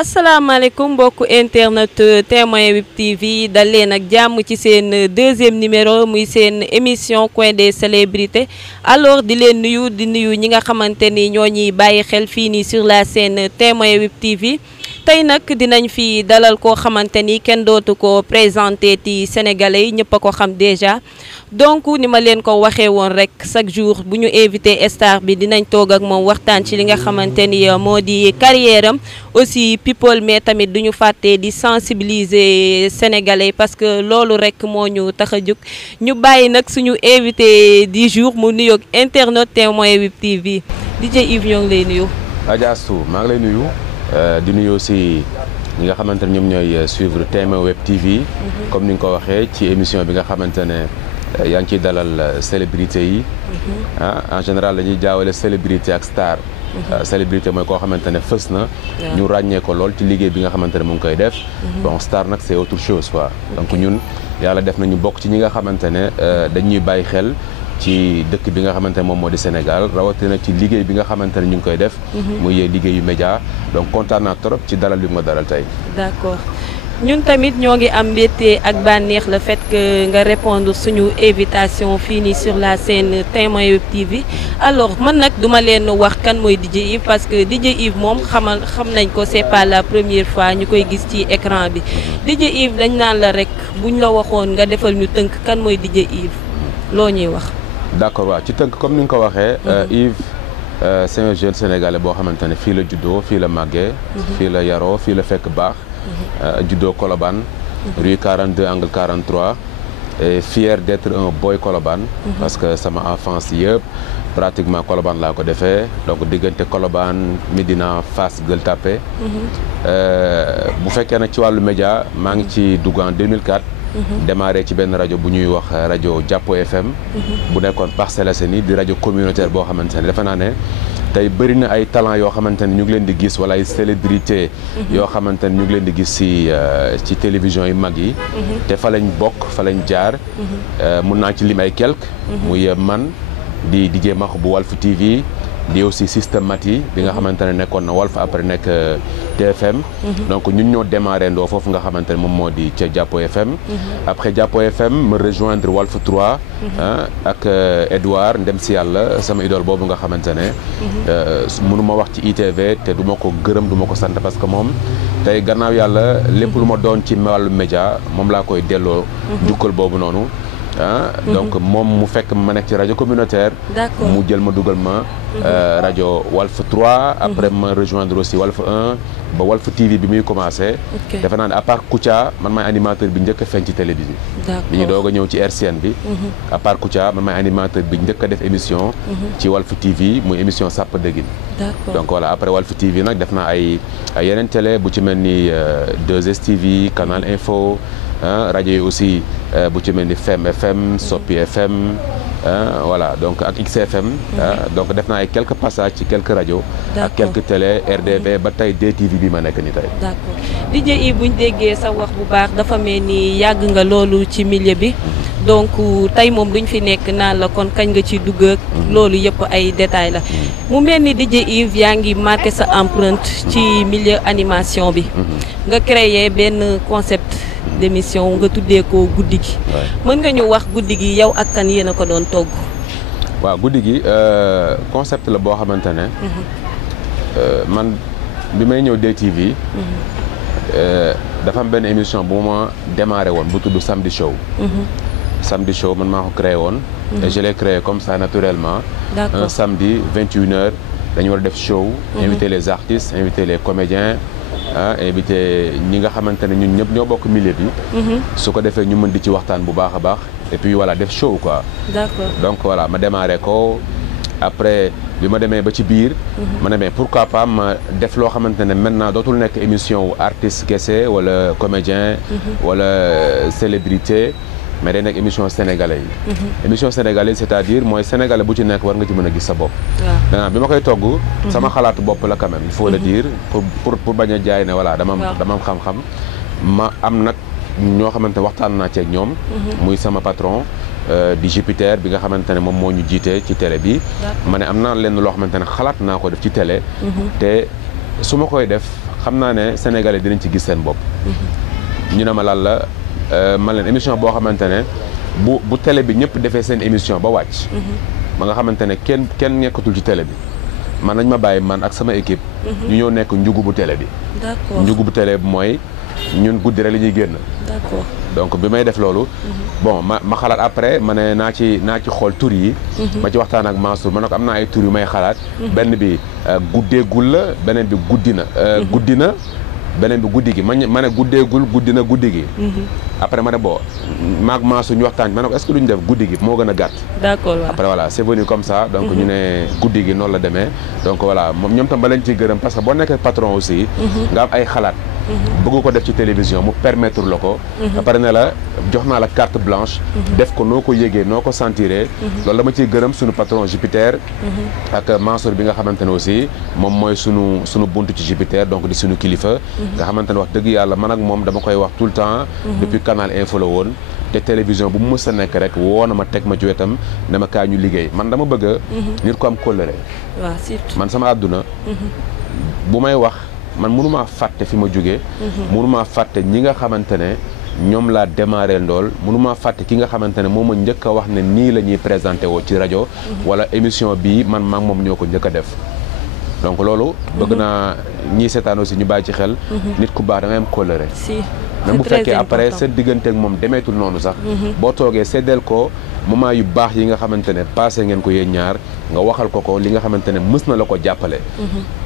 asalaamaaleykum mbokku internet Témoin Web TV dal leen ak jàmm ci seen deuxième numéro muy seen émission coin des célébrités alors di leen di nuyu ñi nga xamante ni ñoo ñuy bàyyi xel fii nii sur la scène Témoin Web TV tey nag dinañ fi dalal koo xamante ni kenn dootu ko présenté ci sénégalais yi ñëpp a ko xam déjà donc ni ma leen ko waxee woon rek chaque jour bu ñu invité star bi dinañ toog ak moom waxtaan ci li nga xamante ni moo di carrière am aussi people mais tamit duñu fàtte di sensibiliser sénégalais parce que loolu rek moo ñu tax a jóg ñu bàyyi nag suñu invité du jour mu nuyoog internet Témoin Web TV DJ Yves ñoo ngi lay nuyu. Adja Astou maa ngi lay nuyu. di nuyu aussi ñi nga xamante ne ñoom ñooy suivre Témoin Web TV. comme ni nga ko waxee ci émission bi nga xamante ne yaa ngi ciy dalal célébrité yi. En général dañuy jaawale célébrité ak star. célébrité mooy koo xamante ne fës na. ñu ràññee ko lool ci liggéey bi nga xamante ne mu ngi koy def. bon star nag c'est autre chose quoi. donc ñun yàlla def nañu bokk ci ñi nga xamante ne dañuy bàyyi xel. ci dëkk bi nga xamante ne moom moo di Sénégal rawatina ci liggéey bi nga xamante ne ñu ngi koy def. muy liggéeyu média donc kontaan naa trop ci dalal bi ma dalal tey. d'accord ñun tamit ñoo ngi am mbégte ak bànneex le fait que nga répondre suñu invitation fii nii sur la scène Témoin Web TV alors man nag duma leen wax kan mooy DJ Yves parce que DJ Yves moom xam nañ ko c'est pas la première fois ñu koy gis ci écran bi DJ Yves dañ naan la rek buñ la waxoon nga defal ñu tënk kan mooy DJ Yves loo ñuy wax. d'accord waaw ci tënk comme ni nga ko waxee. Yves c'est un jeune sénégalais boo xamante ne fii la juddoo fii la màggee. fii la yaroo fii la fekk baax. juddoo Colobane. rue 42 angle 43. et fier d'être un boy Colobane. parce que sama enfance yëpp pratiquement Colobane laa ko defee donc diggante Colobane Médina Fass Gueule Tapée. bu fekkee nag ci wàllu média maa ngi ci dugg en 2004. démarré ci benn rajo bu ñuy wax rajo Jàppo FM. bu nekkoon Parcelles Assainies di rajo communautaire boo xamante ne defe naa ne tey bëri na ay talent yoo xamante ne ñu ngi leen di gis wala ay célébrité yoo xamante ne ñu ngi leen di gis ci télévision yu mag yi. te fa lañ bokk fa lañ jaar. mun naa ci lim ay quelque. muy man di DJ Maxu bu Walf TV. di aussi Systématique bi nga xamante ne nekkoon na Walf après nekk TFM. donc ñun ñoo démarré ndoo foofu nga xamante ne moom moo di ca Jàppo FM. après Jàppo FM me rejoindre Walf 3. ak Edouard ndem si yàlla sama idole boobu nga xamante ne. mënu ma wax ci ITV te du ma ko gërëm du ma ko sant parce que moom tey gannaaw yàlla lépp lu ma doon ci wàllu média moom laa koy delloo. jukkal boobu noonu. donc moom mu fekk ma nekk ci rajo communautaire. mu jël ma dugal ma rajo Walf 3. après ma rejoindre aussi Walf 1 ba Walf TV bi muy commencé. defe naa ne à part Kouthia man maay animateur bi njëkk a feeñ ci télé bi. bi ñu doog a ñëw ci RCN bi. à part Kouthia man maay animateur bi njëkk a def émission. ci Walf TV muy émission Sàpp Dëggin. donc voilà après Walf TV nag def naa ay yeneen télé bu ci mel ni 2STV Canal Info. rajo yi aussi bu ci mel ni Fem FM Soppi FM voilà donc ak XFM. donc def naa ay quelques passages ci quelques rajo. ak quelques télé RDV ba tey DTV bi ma nekk ni tey. d'accord DJ Yves buñ déggee sa wax bu baax dafa mel ni yàgg nga loolu ci milieu bi. donc tey moom duñ fi nekk naan la kon kañ nga ci dugg ak loolu yëpp ay détails la. mu mel ni DJ Yves yaa ngi marqué sa empreinte ci milieu animation bi. nga créé benn concept. d'émission nga tuddee ko guddi gi. mën nga ñu wax guddi gi yow ak kan yéen a ko doon togg. waaw guddi gi concept la boo xamante ne. man bi may ñëw DTV. dafa am benn émission bu ma démarré woon bu tudd Samedi Show. Samedi Show man maa ko créé woon. et je l'ai créé comme ça naturellement. un samedi 21h dañu war a def show. inviter les artistes inviter les comédiens. invité ñi nga xamante ne ñun ñëpp ñoo bokk milieu bi. su ko defee ñu mën di ci waxtaan bu baax a baax et puis voilà def show quoi. d'accord donc voilà ma démarré ko après bi ma demee ba ci biir. ma ne mais pourquoi pas ma def loo xamante ne maintenant dootul nekk émission wu artiste kese wala comédien. wala célébrité. mais day nekk émission sénégalais yi. émission sénégalais c'est-à-dire mooy sénégalais bu ci nekk war nga ci mën a gis sa bopp. waaw bi ma koy togg. sama xalaatu bopp la quand même il faut le dire pour bañ a jaay ne voilà dama am xam-xam. ma am nag ñoo xamante ne waxtaan naa ci ak ñoom. muy sama patron. di Jupiter bi nga xamante ne moom moo ñu jiite ci télé bi. ma ne am naa lenn loo xamante ne xalaat naa ko def ci télé. te su ma koy def xam naa ne Sénégalais dinañ ci gis seen bopp. ñu ne ma lan la man leen émission boo xamante ne bu télé bi ñëpp defee seen émission ba wàcc. ma nga xamante ne kenn nekkatul ci télé bi man nañ ma bàyyi man ak sama équipe. ñu ñëw nekk njugu bu télé bi. d'accord njugu bu télé bi mooy ñun guddi rek la ñuy génn. d'accord donc bi may def loolu. bon ma xalaat après ma ne naa ci xool tur yi. ma ci waxtaan ak Mansour ma ne ko am naa ay tur yu may xalaat. benn bi guddeegul la beneen bi guddi na. guddi na beneen bi guddi gi ma ne guddeegul guddi na guddi gi. après ma ne bon maag Mansour ñu waxtaan ma ne ko est-ce que duñ def guddi gi moo gën a gàtt. d'accord waaw après voilà c'est venu comme ça. donc ñu ne guddi gi noonu la demee. donc voilà moom ñoom tam ba leen ciy gërëm parce que boo nekkee patron aussi. nga am ay xalaat. bëgg ko def ci télévision mu permettre la ko. après ne la jox naa la carte blanche. def ko noo ko yëgee noo ko sentiree. loolu dama ciy gërëm suñu patron Jupiter. ak Mansour bi nga xamante ne aussi moom mooy sunu buntu ci Jupiter donc di suñu kilifa. nga xamante ne wax dëgg yàlla man ak moom dama koy wax tout le temps. depuis Canal Info la woon. te télévision bu mu mës a nekk rek woo na ma teg ma ci wetam ne ma kaa ñu liggéey man dama bëgg nit ko am kóllëre. waaw surtout man sama àdduna. bu may wax. man mënumaa fàtte fi ma jógee mënumaa fàtte ñi nga xamante ne ñoom laa démarré ndool mënumaa fàtte ki nga xamante ne moom ma njëkk a wax ne nii la ñuy présenté woo ci rajo wala émission bii man maag moom ñoo ko njëkk a def donc loolu bëgg naa ñii seetaan aussi ñu bàyyi ci xel nit ku baax da ngay am kóllëre même bu fekkee après sa diggante ak moom demeetul noonu sax boo toogee seddeel ko moment yu baax yi nga xamante ne passé ngeen ko yéen ñaar nga waxal ko li nga xamante ne mës na la ko jàppale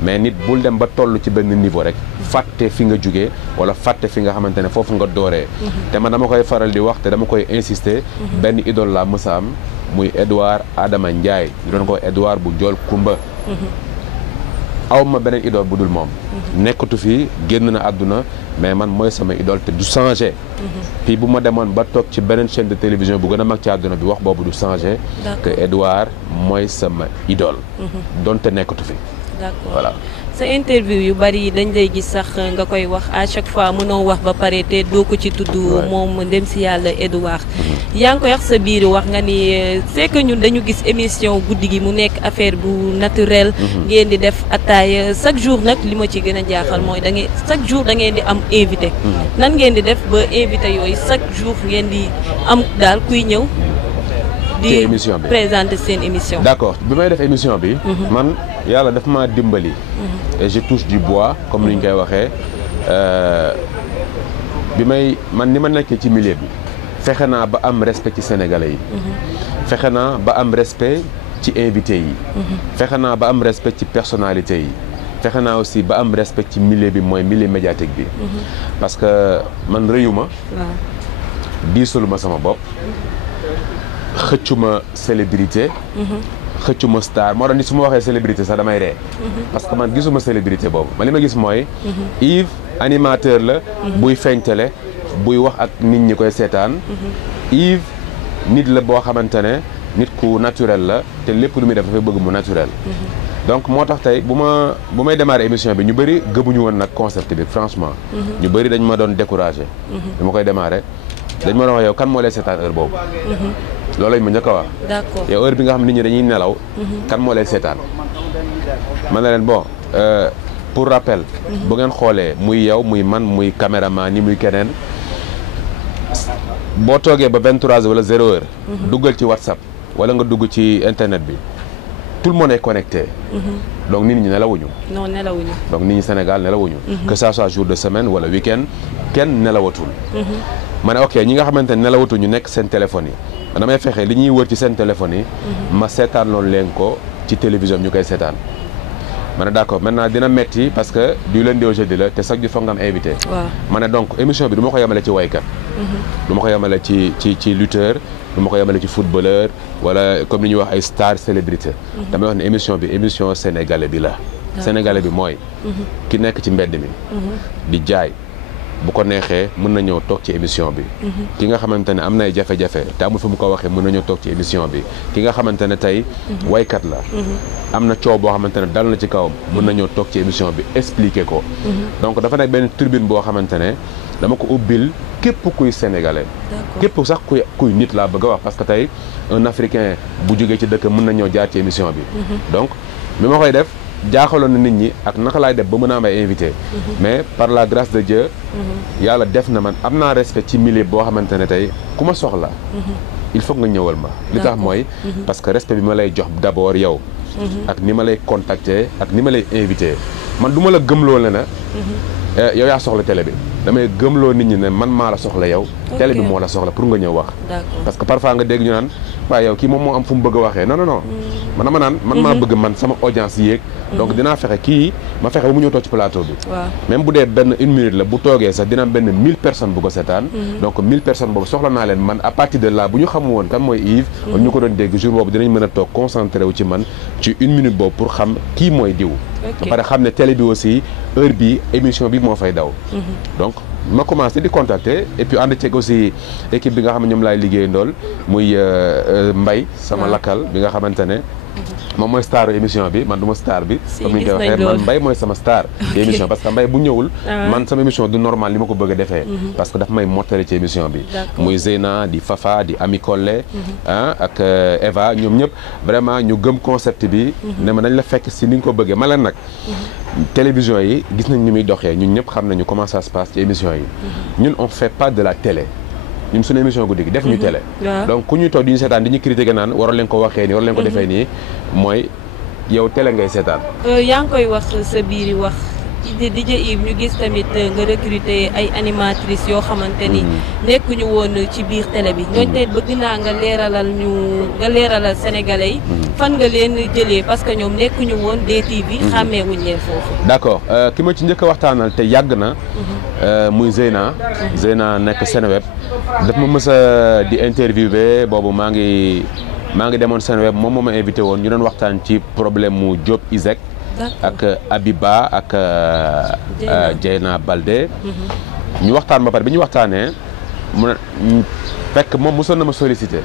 mais nit bul dem ba toll ci benn niveau rek fàtte fi nga jugee wala fàtte fi nga xamante ne foofu nga dooree te man dama koy faral di wax te dama koy insister benn idole la mës a am muy Edouard Adama Ndiaye ñu doon ko Edouard bu Jool Kumba aw ma beneen idole bu dul moom nekkatu fi génn na àdduna mais man mooy sama idole te du changé puis bu ma demoon ba toog ci beneen chaîne de télévision bu gën a mag ci àdduna bi wax boobu du changé que Edouard mooy sama idole donte nekkatu fi d'accord voilà sa interview yu bari dañ lay gis sax nga koy wax à chaque fois mënoo wax ba pare te doo ko ci tudd moom ndem si yàlla Edouard yaa ngi koy wax sa biir wax nga ni c'est que ñun dañu gis émission guddi gi mu nekk affaire bu naturel ngeen di def ataay chaque jour nag li ma ci gën a jaaxal mooy da ngeen chaque jour da ngeen di am invité nan ngeen di def ba invité yooyu chaque jour ngeen di am daal kuy ñëw di émission bi présenter seen émission d'accord bi may def émission bi man yàlla daf ma dimbali et je touche du bois comme ni ñu koy waxee man ni ma nekkee ci milieu bi fexe naa ba am respect ci sénégalais yi fexe naa ba am respect ci invité yi fexe naa ba am respect ci personnalité yi fexe naa aussi ba am respect ci milieu bi mooy milieu médiatique bi parce que man rëyuma diisaluma sama bopp xëccuma célébrité xëccuma star moo tax ni su ma waxee célébrité sax damay ree parce que man gisuma célébrité boobu man li ma gis mooy Yves animateur la buy feeñ télé buy wax ak nit ñi koy seetaan Yves nit la boo xamante ne nit ku naturel la te lépp lu muy def dafay bëgg mu naturel donc moo tax tey bu may démarrer émission bi ñu bëri gëmuñu woon nag concept bi franchement ñu bëri dañ ma doon découragé bi ma koy démarrer dañ ma doon wax yow kan moo lay seetaan heure boobu loolu lañ ma njëkk a wax d'accord yow heure bi nga xam nit ñi dañuy nelaw kan moo lay seetaan man na leen bon pour rappel bu ngeen xoolee muy yow muy man muy caméraman ni muy keneen boo toogee ba 23h wala 0h duggal ci WhatsApp wala nga dugg ci internet bi tout le monde est connecté donc nit ñi nelawuñu non nelawuñu donc nit ñi Sénégal nelawuñu que ça soit jour de semaine wala week-end kenn nelawatul ma ne ok ñi nga xamante ne nelawatu ñu nekk seen téléphone yi damay fexe li ñuy wër ci seen téléphone yi ma seetaan loolu leen ko ci télévision ñu koy seetaan ma ne d'accord maintenant dina metti parce que du lundi au jeudi la te chaque jour foog nga am invité ma ne donc émission bi du ma ko yemale ci waykat du ma ko yemale ci lutteur du ma ko yemale ci footballeur wala comme ni ñuy wax ay star célébrité damay wax ne émission bi émission sénégalais bi la sénégalais bi mooy ki nekk ci mbedd mi di jaay bu ko neexee mën na ñëw toog ci émission bi ki nga xamante ne am na ay jafe-jafe te amul fu mu ko waxee mën na ñëw toog ci émission bi ki nga xamante ne tey waykat la am na coow boo xamante ne dal na ci kawam mën na ñëw toog ci émission bi expliquer ko donc dafa nekk benn tribune boo xamante ne dama ko ubbil képp kuy sénégalais képp sax kuy nit laa bëgg a wax parce que tey un africain bu jógee ci dëkk mën na ñëw jaar ci émission bi donc bi ma koy def jaaxaloon na nit ñi ak naka laay def ba mën a am ay invité mais par la grâce de Dieu yàlla def na man am naa respect ci milieu boo xamante ne tey ku ma soxla il faut nga ñëwal ma li tax mooy parce que respect bi ma lay jox d'abord yow ak ni ma lay contacter ak ni ma lay invité man du ma la gëmloo la na yow yaa soxla télé bi damay gëmloo nit ñi ne man maa la soxla yow télé bi moo la soxla pour nga ñëw wax parce que parfois nga dégg ñu naan waaye yow kii moom moo am fu mu bëgg a waxee non non non man dama naan man maa bëgg man sama audience yéeg donc dinaa fexe kii ma fexe ba mu ñëw toog ci plateau bi même bu dee benn une minute la bu toogee sax dina am benn 1000 personnes bu ko seetaan donc 1000 personnes boobu soxla naa leen man à partir de là bu ñu xamu woon kan mooy Yves wala ñu ko doon dégg jour boobu dinañ mën a toog concentré wu ci man ci une minute boobu pour xam kii mooy diw ba pare xam ne télé bi aussi heure bi émission bi moo fay daw donc ma commencé di contacter et puis ànd ceeg aussi équipe bi nga xam ne ñoom laay liggéey ndool muy Mbaye sama lakkal bi nga xamante ne moom mooy star émission bi man du ma star bi comme ni ñu koy waxee man Mbaye mooy sama star émission parce que Mbaye bu ñëwul man sama émission du normal li ma ko bëgg a defee parce que daf may mottali ci émission bi muy Zeyna di Fafa di Ami Collé ak Eva ñoom ñëpp vraiment ñu gëm concept bi ne ma dañ la fekk si ni nga ko bëggee ma leen nag télévision yi gis nañ ni muy doxee ñun ñëpp xam nañu comment ça se passe ci émission yi ñun on fait pas de la télé ñun suñu émission guddi gi def ñu télé donc ku ñuy toog di ñu seetaan di ñu critiquer naan waroon leen ko waxee nii waroon leen ko defee nii mooy yow télé ngay seetaan yaa ngi koy wax sa biir wax DJ Yves ñu gis tamit nga recruter ay animatrices yoo xamante ni nekkuñu woon ci biir télé bi ñooñu tey bëgg naa nga leeralal sénégalais yi fan nga leen jëlee parce que ñoom nekkuñu woon DTV xàmmeewuñ leen foofu d'accord ki ma ci njëkk a waxtaanal te yàgg na muy Zeyna nekk Seneweb daf ma mës a di interviewé boobu maa ngi demoon Seneweb moom moo ma invité woon ñu doon waxtaan ci problème mu Diop Iseg ak Abiba ak Dieyna Baldé ñu waxtaan ba pare bi ñu waxtaanee mu ne fekk moom mosoon na ma sollicité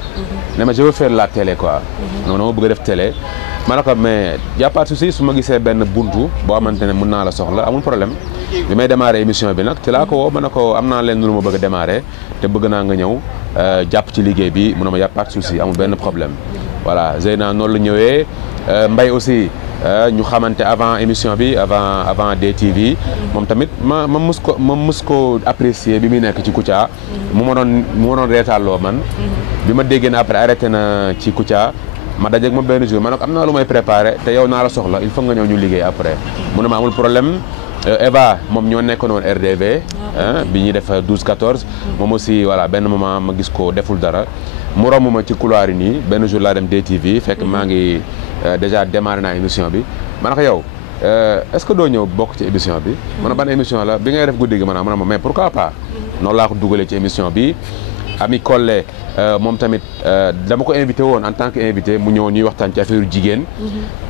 ne ma je veux faire la télé quoi non dama bëgg a def télé ma ne ko mais y a pas de souci su ma gisee benn buntu boo xamante ne mën naa la soxla amul problème bi may démarré émission bi nag ci laa ko woo ma ne ko am naa leen lu ma bëgg a démarré te bëgg naa nga ñëw jàpp ci liggéey bi mu ne ma y a pas de souci amul benn problème voilà Zeyna noonu la ñëwee Mbaye aussi ñu xamante avant émission bi avant DTV moom tamit ma mus ko apprécier bi muy nekk ci Kouthia mu ma doon reetaaloo man bi ma déggee ne après arrêté na ci Kouthia ma dajeeg ma benn jour ma ne ko am naa lu may préparé te yow naa la soxla il faut nga ñëw ñu liggéey après mu ne ma amul problème Eva moom ñoo nekkoon woon RDV bi ñuy def 12-14 moom aussi voilà benn moment ma gis ko deful dara mu romb ma ci couloir yi nii benn jour laa dem DTV fekk maa ngi déjà démarré naa émission bi ma ne ko yow est-ce que doo ñëw bokk ci émission bi ma ne ban émission la bi ngay def guddi gi ma ne ma mais pourquoi pas noonu laa ko dugalee ci émission bi Ami Collé moom tamit dama ko invité woon en tant que invité mu ñëw ñuy waxtaan ci affaire jigéen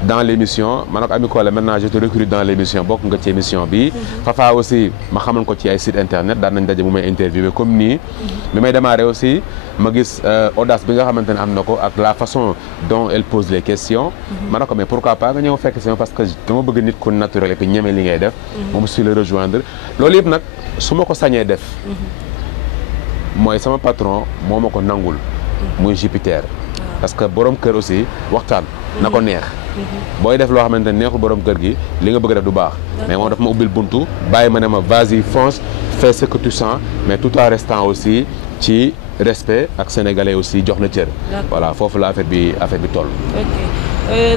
dans l'émission ma ne ko Ami Collé maintenant je te recrute dans l'émission bokk nga ci émission bi Fafa aussi ma xamal ko ci ay site internet daan nañ daje mu may interviewé comme nii bi may démarré aussi ma gis audace bi nga xamante ne am na ko ak la façon dont elle pose les questions ma ne ko mais pourquoi pas nga ñëw fekk si parce que dama bëgg nit ku naturel et puis ñeme li ngay def moom si le rejoindre loolu yëpp nag su ma ko sañee def mooy sama patron moo ma ko nangul muy Jupiter parce que borom kër aussi waxtaan na ko neex booy def loo xamante ne neexul borom kër gi li nga bëgg def du baax mais moom daf ma ubbil buntu bàyyi ma ne ma vas-y fonce fais ce que tu sens mais tout en restant aussi ci respect ak sénégalais aussi jox na cër voilà foofu la affaire bi toll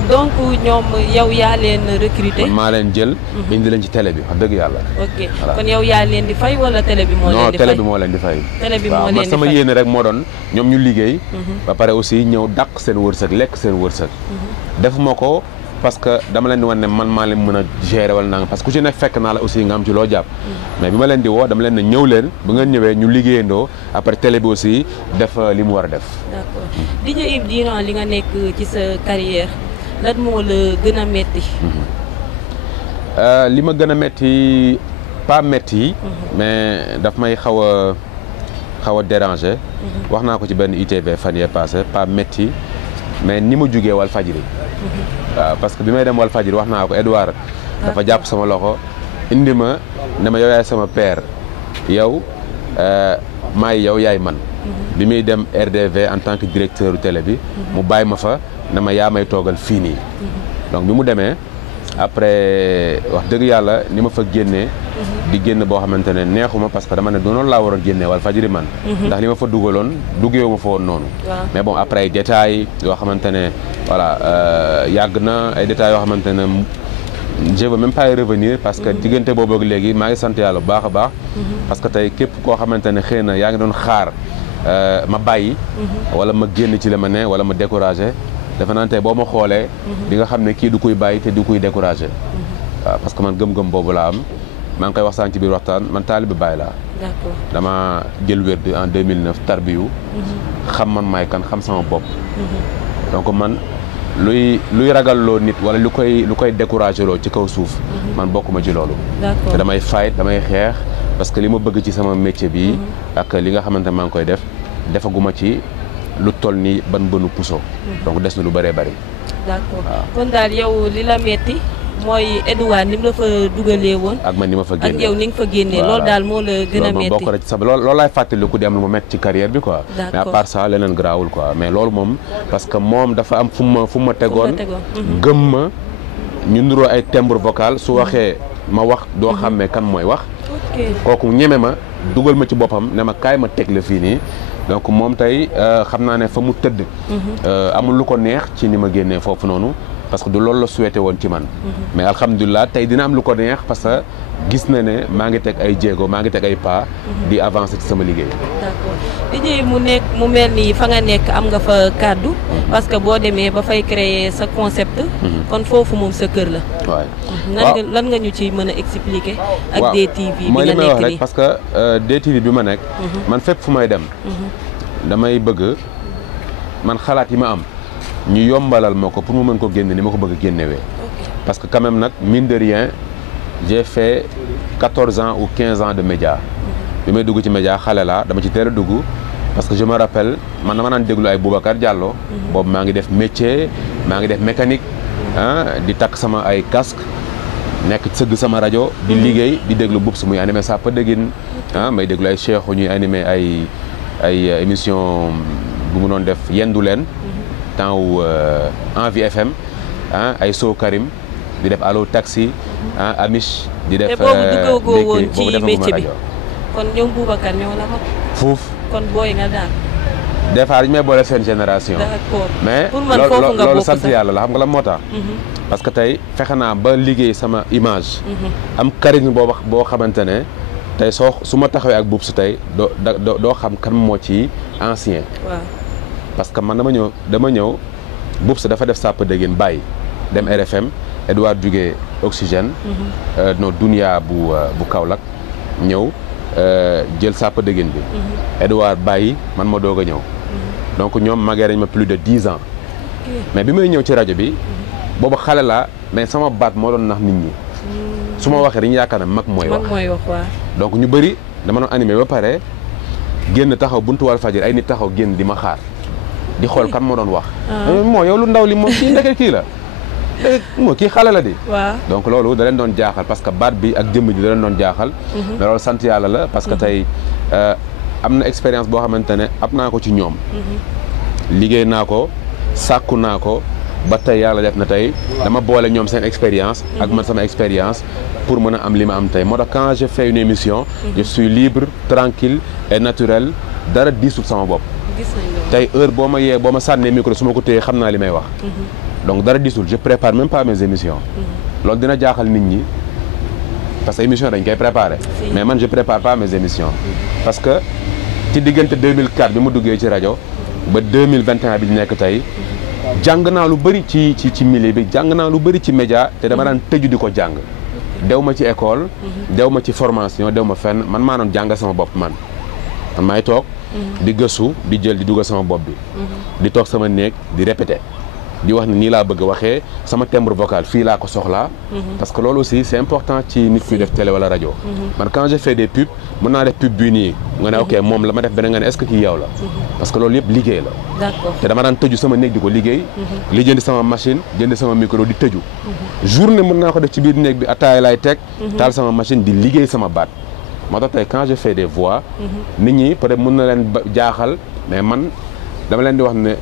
donc ñoom yow yaa leen recruter. man maa leen jël. indi leen ci télé bi wax dëgg yàlla. ok kon yow yaa leen di fay wala télé bi moo leen di fay. non télé bi moo leen di fay. télé bi moo leen di fay waaw sama yéene rek moo doon ñoom ñu liggéey. ba pare aussi ñëw dàq seen wërsëg lekk seen wërsëg. defuma ko parce que dama leen di wan ne man maa leen mën a gérer wala nangam parce que ku ci nekk fekk naa la aussi nga am ci loo jàpp. mais bi ma leen di woo dama leen ne ñëw leen bu ngeen ñëwee ñu liggéeyandoo après télé bi aussi def li mu war a def. d'accord DJ Yves durant li nga nekk ci sa carrière lan moo la gën a metti. li ma gën a metti pas metti mais daf may xaw a déranger. wax naa ko ci benn ITV fan yee passé pas metti mais ni ma jugee Walfadjri. waaw parce que bi may dem Walfadjri wax naa ko Edouard dafa jàpp sama loxo indi ma ne ma yow yaay sama père yow maay yow yaay man. bi muy dem RDV en tant que directeur télé bi. mu bàyyi ma fa ne ma yaa may toogal fii nii. donc bi mu demee après wax dëgg yàlla ni ma fa génnee di génn boo xamante ne neexuma parce que dama ne doonoon laa waroon génnee Walfadjri man ndax li ma fa dugaloon duggeewu ma fa woon noonu mais bon après ay détails yoo xamante ne voilà yàgg na ay détails yoo xamante ne je veux même pas y revenir parce que diggante boobu ak léegi maa ngi sant yàlla bu baax a baax parce que tey képp koo xamante ne xëy na yaa ngi doon xaar ma bàyyi wala ma génn ci la ma ne wala ma découragé defe naa tey boo ma xoolee di nga xam ne kii du kuy bàyyi te du kuy découragé waaw parce que man gëm-gëm boobu laa am maa ngi koy wax sànq ci biir waxtaan man taalibe Baay laa d'accord dama jël wérd en 2009 tarbiyu xam man maay kan xam sama bopp donc man luy ragal loo nit wala lu koy découragé loo ci kaw suuf man bokkuma ci loolu te damay fight damay xeex parce que li ma bëgg ci sama métier bi ak li nga xamante maa ngi koy def defaguma ci lu toll ni ban bënu puso donc des na lu bëree bëri d'accord kon daal yow li la metti mooy Edouard ni mu la fa dugalee woon ak man ni ma fa génnee ak yow ni nga fa génnee loolu daal moo la gën a metti bokk rek sa loolu laay fàttali ku di am lu ma metti ci carrière bi quoi mais à part ça leneen garaawul quoi mais loolu moom parce que moom dafa am fu ma tegoon gëm ma ñu nuroo ay timbre vocal su waxee ma wax doo xàmmee kan mooy wax kooku ñeme ma dugal ma ci boppam ne ma kaay ma teg la fii nii donc moom tey xam naa ne fa mu tëdd amul lu ko neex ci ni ma génnee foofu noonu parce que du loolu la souhaité woon ci man mais alhamdulilah tey dina am lu ko neex parce que gis na ne maa ngi teg ay jéego maa ngi teg ay pas di avancer ci sama liggéey d'accord DJ mu mel ni fa nga nekk am nga fa kàddu parce que boo demee ba fay créer sa concept kon foofu moom sa kër la waaw lan nga ñu ci mën a expliquer ak DTV bi mooy li nga may wax nekk rek nii parce que DTV bi ma nekk man fépp fu may dem damay bëgg man xalaat yi ma am ñu yombalal ma ko pour mu mën ko génne ni ma ko bëgg a génnewee parce que quand même nag mine de rien j'ai fait 14 ans ou 15 ans de média bi may dugg ci média xale laa dama ci teel a dugg parce que je me rappelle man dama naan déglu ay Boubacar Diallo boobu maa ngi def métier maa ngi def mécanique di takk sama ay casque nekk sëgg sama rajo di liggéey di déglu Boubs muy animé Sàppa Dëggin may déglu ay Cheikh ñuy animé ay émission bu mu doon def yendu leen temps wu Envie FM ay Sow Karim di def Allo Taxi Amish di def boobu duggagoo woon ci defaguma métier bi rajo kon ñoom Boubacar ñoo la ko fuuf kon booy nga daal des fois dañu may boole seen génération d'accord mais pour man foofu nga loolu bokk sant sax yàlla la xam nga la moo tax parce que tey fexe naa ba liggéey sama image am charisme boo xamante ne tey su ma taxawee ak Boubs tey doo xam kan moo ci ancien waaw parce que man dama ñëw Boubs dafa def Sàppa Dëggin bàyyi dem RFM Edouard jugee Oxygène no Dunia bu Kaolack ñëw jël Sàppa Dëggin bi Edouard bàyyi man ma doog a ñëw donc ñoom magee nañ ma plus de 10 ans mais bi may ñëw ci rajo bi boobu xale laa mais sama baat moo doon nax nit ñi su ma waxee dañu yaakaar ne mag mooy wax waaw donc ñu bëri dama doon animé ba pare génn taxaw buntu Walfadjri ay nit taxaw génn di ma xaar di xool kan moo doon wax moo yow lu ndaw li moom kii ndeke kii la moo kii xale la di waaw donc loolu da leen doon jaaxal parce que baat bi ak jëmm ji da leen doon jaaxal mais loolu sant yàlla la parce que tey am na expérience boo xamante ne am naa ko ci ñoom liggéey naa ko sàkku naa ko ba tey yàlla def na tey dama boole ñoom seen expérience ak man sama expérience pour mën a am li ma am tey moo tax quand je fais une émission je suis libre tranquille et naturel dara diisul sama bopp tey heure boo ma sànnee micro su ma ko téyee xam naa li may wax donc dara diisul je prépare même pas mes émissions loolu dina jaaxal nit ñi parce que émission dañ koy préparer mais man je prépare pas mes émissions parce que ci diggante 2004 bi ma duggee ci rajo ba 2021 bi ñu nekk tey jàng naa lu bëri ci milieu bi jàng naa lu bëri ci média te dama daan tëju di ko jàng dew ma ci école dew ma ci formation dew ma fenn man maa doon jàng sama bopp man maay toog di gëstu di jël di dugal sama bopp bi di toog sama néeg di répéter di wax ne nii laa bëgg a waxee sama timbre vocal fii laa ko soxlaa parce que loolu aussi c'est important ci nit kuy def télé wala rajo man quand je fais des pubs mën naa def pub bii nii nga ne ok moom la ma def beneen nga ne est-ce que kii yow la parce que loolu yëpp liggéey la d'accord te dama daan tëju sama néeg di ko liggéey li jënd sama machine jënd sama micro di tëju journée mën naa ko def ci biir néeg bi ataaya laay teg taal sama machine di liggéey sama baat moo tax tey quand je fais des voix nit ñi peut-être mën na leen jaaxal mais man dama leen di wax ne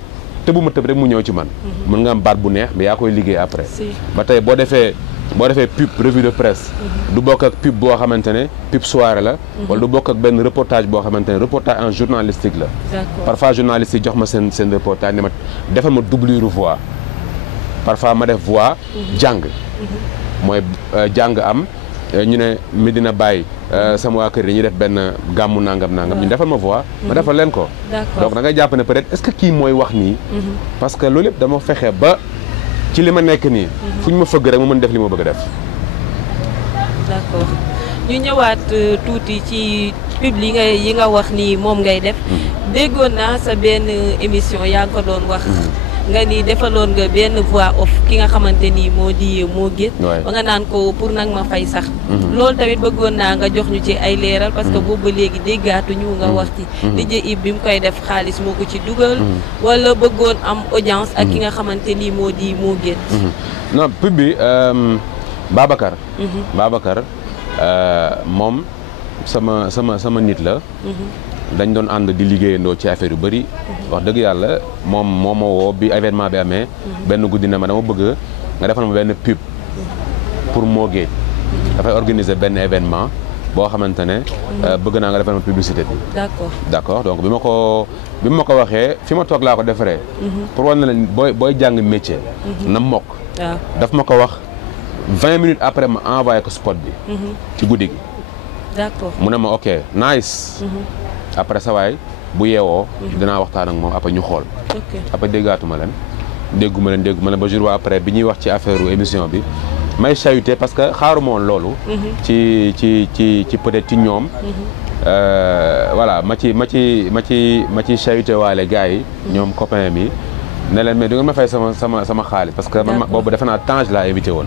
tëbuma tëb rek mu ñëw ci man mën nga am baat bu neex mais yaa koy liggéey après ba tey boo defee boo defee pub revue de presse du bokk ak pub boo xamante ne pub soirée la wala du bokk ak benn reportage boo xamante ne reportage en journalistique la parfois journaliste yi jox ma seen reportage ne ma defal ma doublure voix parfois ma def voix jàng mooy jàng am ñu ne Medina Baye sama waa kër dañuy def benn gàmmu nangam ñu defal ma voix ma defal leen ko donc da ngay jàpp ne peut-être est-ce que kii mooy wax nii parce que loolu yëpp dama fexe ba ci li ma nekk nii fu ñu ma fëgg rek ma mën def li ma bëgg a def. d'accord ñu ñëwaat tuuti ci pub yi nga wax ni moom ngay def déggoon naa sa benn émission yaa ngi ko doon wax nga ni defaloon nga benn voix off ki nga xamante ni moo di moo gét ba nga naan ko pour nag ma fay sax loolu tamit bëggoon naa nga jox ñu ci ay leeral parce que boobu ba léegi déggaatu ñu nga wax ci DJ Yves bi mu koy def xaalis moo ko ci dugal wala bëggoon am audience ak ki nga xamante ni moo di moo gét non pub bi Babacar moom sama nit la dañ doon ànd di liggéeyandoo ci affaire yu bëri wax dëgg yàlla moom moo ma woo bi événement bi amee benn guddi na ma dama bëgg nga defal ma benn pub pour Mo Gates dafay organiser benn événement boo xamante ne bëgg naa nga defal ma publicité bi d'accord donc bi ma ko waxee fi ma toog laa ko defaree pour wan na leen booy jàng métier na mokk daf ma ko wax 20 minutes après ma envoyé ko spot bi ci guddi gi d'accord mu ne ma ok nice après sa waay bu yeewoo dinaa waxtaan ak moom après ñu xool après dégguma leen ba jour après bi ñuy wax ci affaire émission bi may chahuté parce que xaaruma woon loolu ci peut-être ci ñoom voilà ma ci chahuté waale gars yi ñoom copain bi ne leen mais du ngeen ma fay sama xaalis parce que man boobu defe naa Tange laa invité woon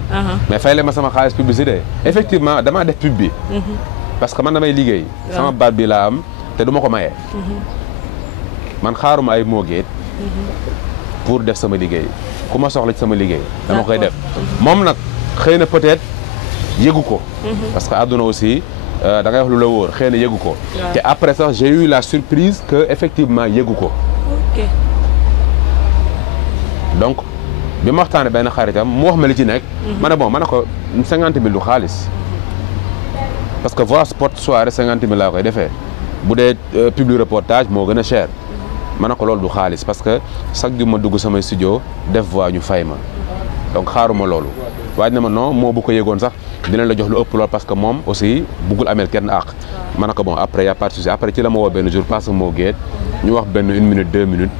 mais fay leen ma sama xaalis publicité effectivement damaa def pub bi parce que man damay liggéey sama baat bi laa am te du ma ko maye man xaaruma ay Mo Gates pour def sama liggéey ku ma soxla ci sama liggéey dama koy def moom nag xëy na peut-être yëgu ko parce que àdduna aussi da ngay wax lu la wóor xëy na yëgu ko te après sax j'ai eu la surprise que effectivement yëgu ko donc bi ma waxtaanee benn xaritam mu wax ma li ci nekk ma ne bon ma ne ko 50 000 du xaalis parce que voix spot soirée 50 000 laa koy defee bu dee public reportage moo gën a cher ma ne ko loolu du xaalis parce que chaque jour ma dugg samay studio def voix ñu fay ma donc xaaruma loolu waaye na ma non moo bu ko yëgoon sax dina la jox lu ëpp lool parce que moom aussi buggul ameel kenn àq ma ne ko bon après y a pas de souci après ci la ma woo benn jour parce que Mo Gates ñu wax benn 1 minute 2 minutes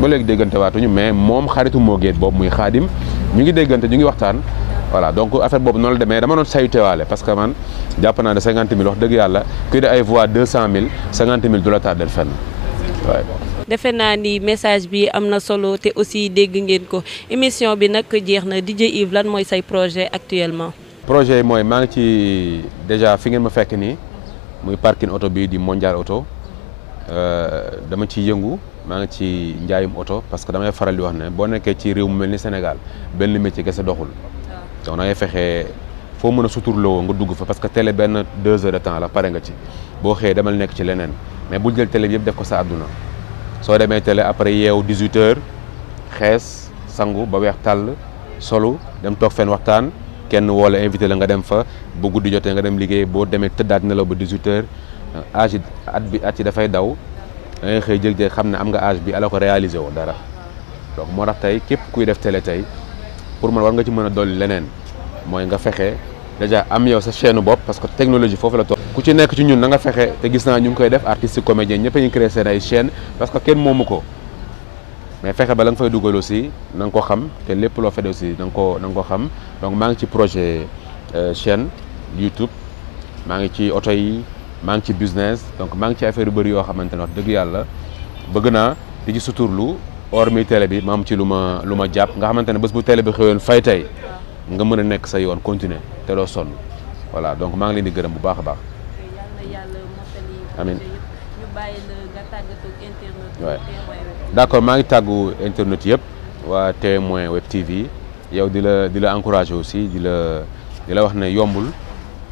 ba léegi déggante waatuñu mais moom xaritu Mo Gates boobu muy Xaadim ñu ngi déggante ñu ngi waxtaan voilà donc affaire boobu noonu la demee dama doon saytuwaale parce que man jàpp naa ne 50 000 wax dëgg yàlla kuy de ay voix 200 000 50 000 du la tardel fenn waaye. defe naa ni message bi am na solo te aussi dégg ngeen ko émission bi nag jeex na DJ Yves lan mooy say projet actuellement. projet yi mooy maa ngi ci déjà fi ngeen ma fekk nii muy parking auto bi di Mondial Auto dama ci yëngu maa ngi ci njaayum auto parce que damay faral di wax ne boo nekkee ci réew mu mel ni Sénégal benn métier kese doxul. donc da ngay fexe foo mën a suturloo nga dugg fa parce que télé benn 2 heures de temps la pare nga ci boo xëyee demal nekk ci leneen mais bul jël télé bi yëpp def ko sa àdduna soo demee télé après yeewu 18 heures xees sangu ba weex tàll solu dem toog fenn waxtaan kenn woo la invité la nga dem fa bu guddi jotee nga dem liggéey boo demee tëddaat nelaw ba 18 heures âge at yi dafay daw da ngay xëy jëg-jëg xam ne am nga âge bi ala ko réalisé woo dara donc moo tax tey képp kuy def télé tey pour man war nga ci mën a dolli leneen mooy nga fexe déjà am yow sa chaîne bopp parce que technologie foofu la toog ku ci nekk ci ñun na nga fexe te gis naa ñu ngi koy def artistes comédien ñëpp a ngi créé seen ay chaîne parce que kenn moomu ko mais fexe ba la nga fay dugal aussi na nga ko xam te lépp loo fay aussi na nga ko xam donc maa ngi ci projet chaîne YouTube maa ngi ci oto yi maa ngi ci business donc maa ngi ci affaire yu bëri yoo xamante ne wax dëgg yàlla bëgg naa di ci suturlu hormis télé bi ma am ci lu ma jàpp nga xamante ne bés bu télé bi xëyoon fay tey nga mën a nekk sa yoon continuer te doo sonn voilà donc maa ngi leen di gërëm bu baax a baax. amiin waaw d'accord maa ngi tàggu internet yëpp waa Témoin Web TV yow di la encourager aussi di la wax ne yombul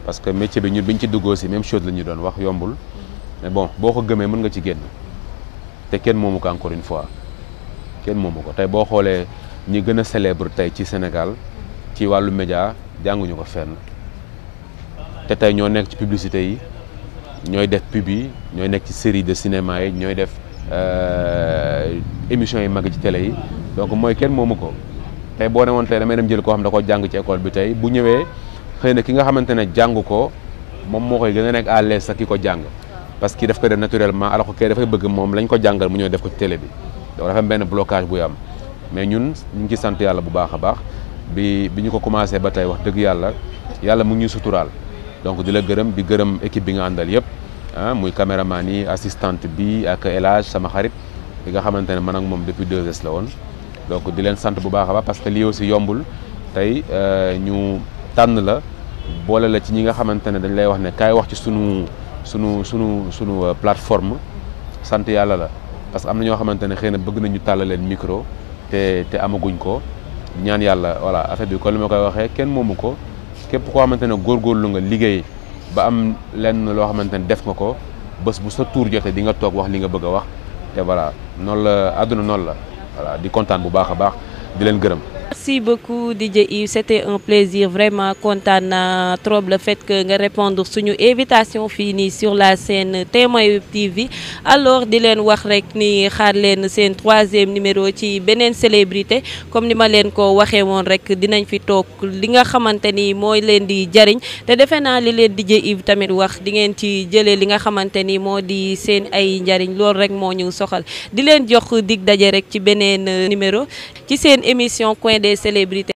parce que métier bi ñun biñ ci duggoo si même chose la ñu doon wax yombul mais bon boo ko gëmee mën nga ci génn te kenn moomu ko encore une fois. kenn moomu ko tey boo xoolee ñi gën a célèbre tey ci Sénégal ci wàllu média jànguñu ko fenn te tey ñoo nekk ci publicité yi ñooy def pub yi ñooy nekk ci série de cinéma yi ñooy def émissions yi mag ci télé yi donc mooy kenn moomu ko tey boo ne woon tey damay dem jël koo xam da ko jàng ci école bi tey bu ñëwee xëy na ki nga xamante ne jàng ko moom moo koy gën a nekk à l'aise sax ki ko jàng parce que daf ko def naturellement alors que kay dafay bëgg moom lañ ko jàngal mu ñëw def ko ci télé bi donc dafa am benn blocage buy am mais ñun ñu ngi ci sant yàlla bu baax a baax bi ñu ko commencé ba tey wax dëgg yàlla mu ngi ñuy suturaal donc di la gërëm di gërëm équipe bi nga àndal yëpp ah muy caméraman yi assistante bi ak El Hadj sama xarit bi nga xamante ne man ak moom depuis 2S la woon donc di leen sant bu baax a baax parce que lii aussi yombul tey ñu tànn la boole la ci ñi nga xamante ne dañ lay wax ne kaay wax ci sunu plateforme sant yàlla la parce que am na ñoo xamante ne xëy na bëgg nañu tàll leen micro te amaguñ ko ñaan yàlla voilà affaire bi kon li ma koy waxee kenn moomu ko képp koo xamante ne góorgóorlu nga liggéey ba am lenn loo xamante ne def nga ko bés bu sa tour jotee di nga toog wax li nga bëgg a wax te voilà noonu la àdduna noonu la voilà di kontaan bu baax a baax di leen gërëm. Merci beaucoup DJ Yves, c'était un plaisir vraiment kontaan naa trop le fait que nga répondre suñu invitation fii nii sur la chaîne Témoin Web TV alors di leen wax rek ni xaar leen seen 3e numéro ci beneen célébrité comme ni ma leen ko waxee woon rek dinañ fi toog li nga xamante ni mooy leen di jariñ te defe naa li leen DJ Yves tamit wax di ngeen ci jëlee li nga xamante ni moo di seen ay njariñ loolu rek moo ñu soxal di leen jox dig daje rek ci beneen numéro ci seen émission Coin des Célébrités.